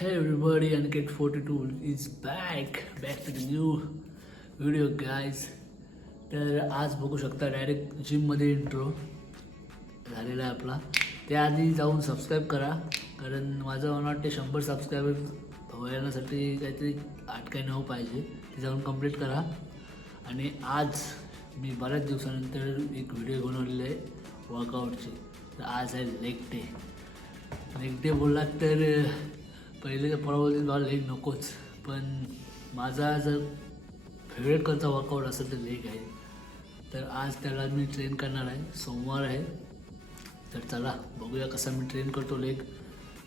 Hey everybody, Aniket42 is back to the new video guys. तर आज बघू शकता डायरेक्ट जिममध्ये इंट्रो झालेला आहे आपला. त्याआधी जाऊन सबस्क्राईब करा, कारण माझं मला वाटते 100 सबस्क्रायबर व्हायसाठी काहीतरी 8 काय 9 पाहिजे. ते जाऊन कंप्लीट करा. आणि आज मी बऱ्याच दिवसानंतर एक व्हिडिओ बनवलेला आहे वर्कआउटची. तर आज आहे लेग डे बोललात तर पहिले परवा मला लेग नकोच, पण माझा जर फेवरेट कोणता वर्कआउट असेल तर लेग आहे. तर आज त्याला मी ट्रेन करणार आहे. सोमवार आहे, तर चला बघूया कसा मी ट्रेन करतो लेग.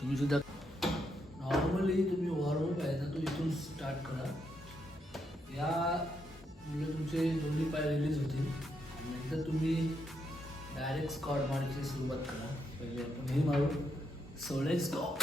तुम्हीसुद्धा नॉर्मली तुम्ही वॉर्मअप आहे ना, तो इथून स्टार्ट करा. या म्हणजे तुमचे दोन्ही पाय रिलीज होतील. नंतर तुम्ही डायरेक्ट स्क्वॉट मारायची सुरुवात करा. पहिले आपण हे मारू. So let's go.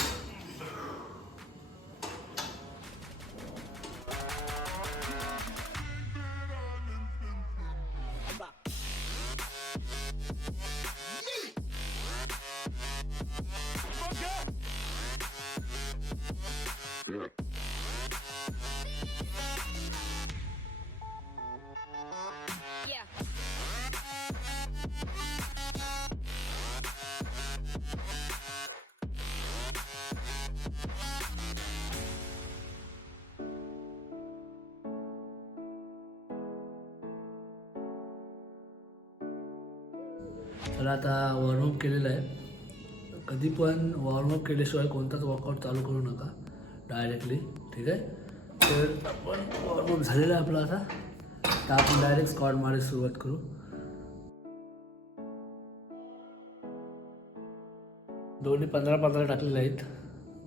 तर आता वॉर्मअप केलेलं आहे. कधी पण वॉर्मअप केल्याशिवाय कोणताच वर्कआउट चालू करू नका डायरेक्टली, ठीक आहे. तर आपण वॉर्मअप झालेला आहे आपला. आता आपण डायरेक्ट स्क्वॉट मारायला सुरुवात करू. दोन्ही 15-15 टाकलेले आहेत.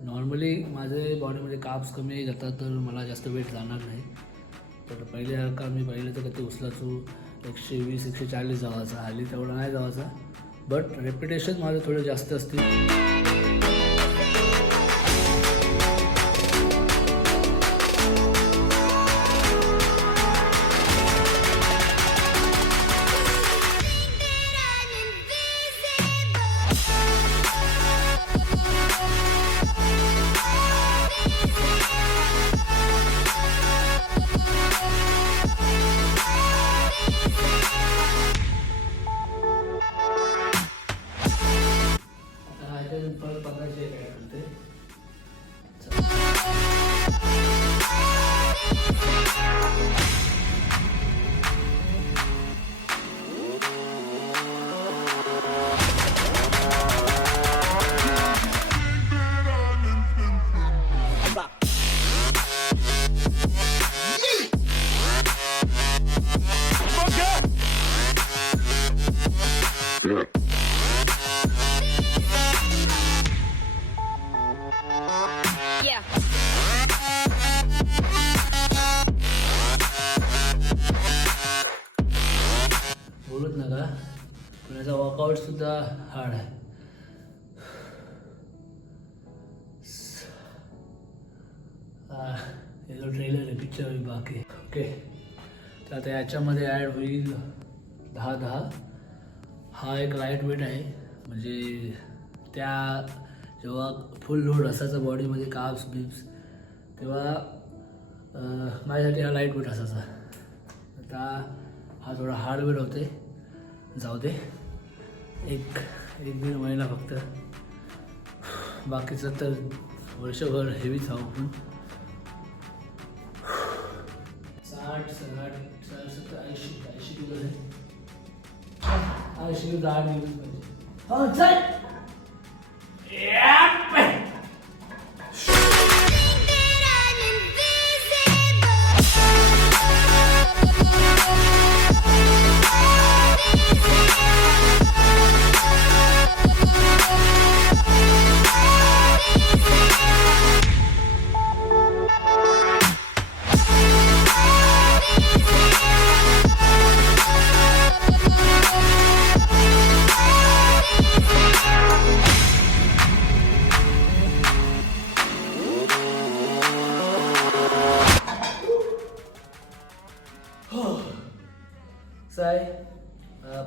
नॉर्मली माझे बॉडीमध्ये कार्ब्स कमी जातात, तर मला जास्त वेट जाणार नाही. तर पहिले तर कधी उचलाचो 120-140 जावाचा, हल्ली तेवढा नाही जावाचा. बट रेपिटेशन माझं थोडं जास्त असतील. बोलत नका, पण याचा वर्कआउट सुद्धा हार्ड आहे. याचा ट्रेलर आहे, पिक्चर आहे बाकी. ओके, तर आता याच्यामध्ये ॲड होईल 10-10. हा एक लाईट वेट आहे. म्हणजे त्या जेव्हा फुल लोड असायचा बॉडीमध्ये कार्ब्स बिब्स, तेव्हा माझ्यासाठी हा लाईट वेट असायचा. आता हा थोडा हार्ड वेट होते. जाऊ दे, एक 1-1.5 महिना फक्त. बाकीचं तर वर्षभर हेवीच आहो. आपण 60-70-80 किलो आहे. 80 किलो 8 दिवस पाहिजे. हो चल.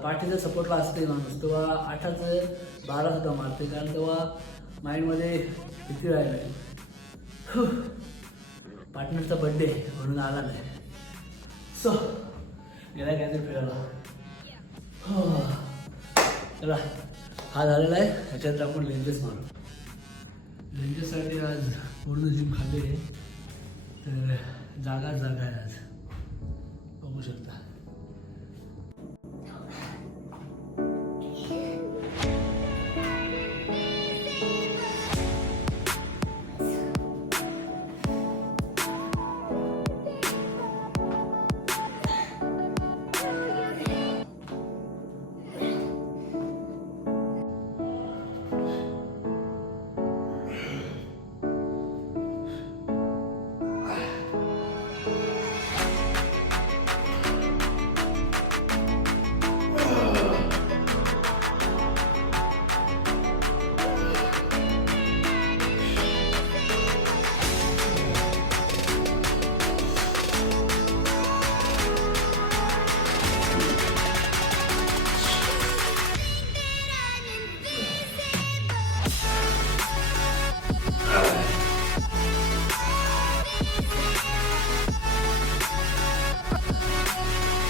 पाठीचा सपोर्टला असते माणूस, तेव्हा 8चं 12 सुद्धा मारते. कारण तेव्हा माइंडमध्ये भीती राहिली. पार्टनरचा बर्थडे म्हणून आला नाही. सो गेला काहीतरी फिरायला. चला हा झालेला आहे. ह्याच्यात आपण लेंजेस मारू. लेंजेससाठी आज पूर्ण जिम खाल्ली आहे. तर जागा आहे आज, बघू शकता.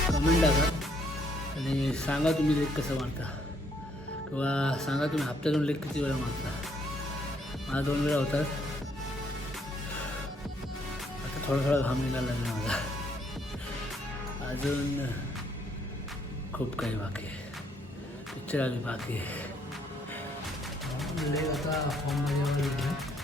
कमेंट टाका आणि सांगा तुम्ही लेग कसं मारता, किंवा सांगा तुम्ही हप्त्यातून लेग किती वेळा मारता. मला 2 वेळा होतात. आता थोडा घाम निघाला नाही माझा. अजून खूप काही बाकी आहे. पिक्चर आली बाकी आहे. लेग आता फॉर्ममध्ये येईल.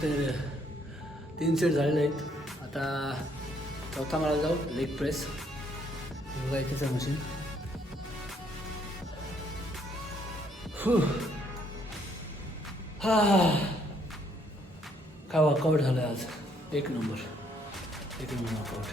तर 3 सेट झालेले आहेत. आता चौथा माळा जाऊ. लेग प्रेस बघा, इथेच आहे मशीन. काय वर्कआउट झालं आज. एक नंबर वर्कआउट.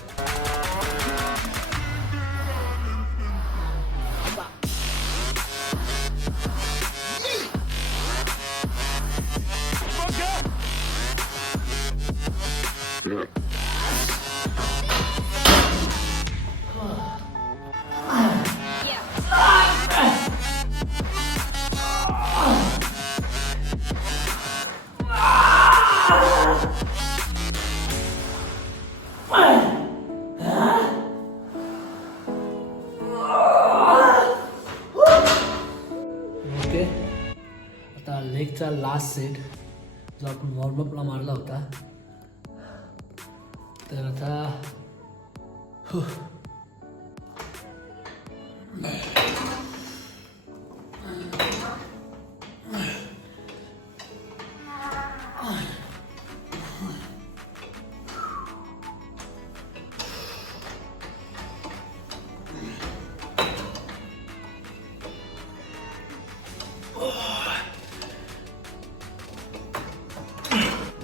ओके, आता लेगचा लास्ट सेट जो आपण वॉर्मअपला मारला होता. तर आता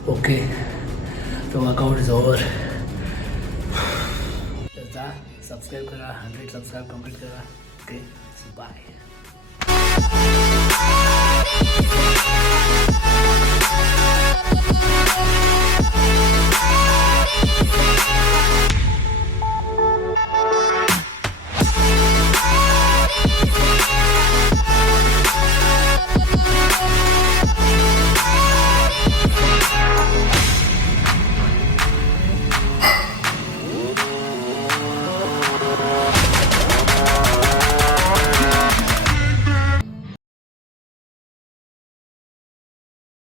ओके, तो वर्कआउट इज ओव्हर. तर जा सबस्क्राईब करा, 100 सबस्क्राईब कंप्लीट करा. Okay, bye.